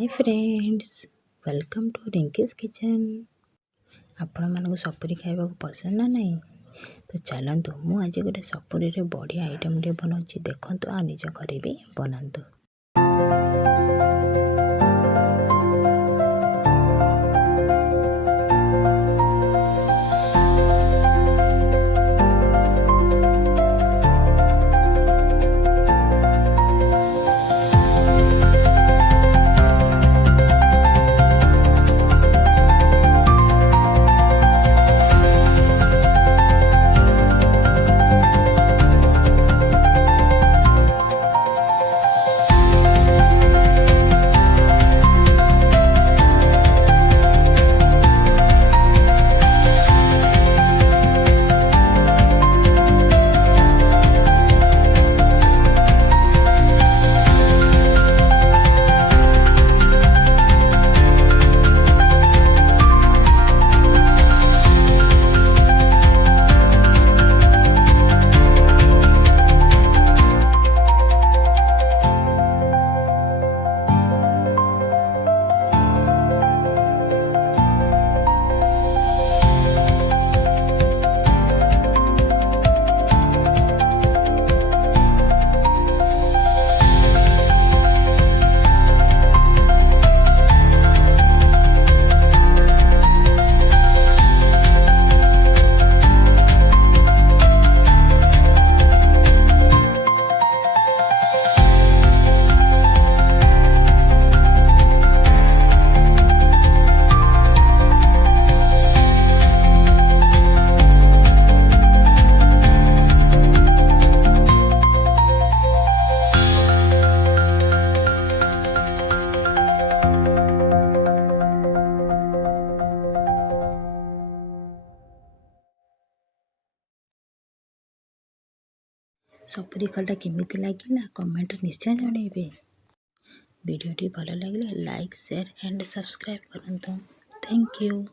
Hi friends, welcome to Rinki's kitchen. आपण मानक सपुरी खाइबा पसंद ना नहीं तो चलतु मु आज गोटे सपुरी रे बढ़िया आइटम टे बनाऊँ। देखंतु आ निज घरे भी बनातु। सपुरी खटा केमिति लागिला कमेंट निश्चय जणाइबे। वीडियोटी भल लगे लाइक शेयर एंड सब्सक्राइब करंतु। Thank you.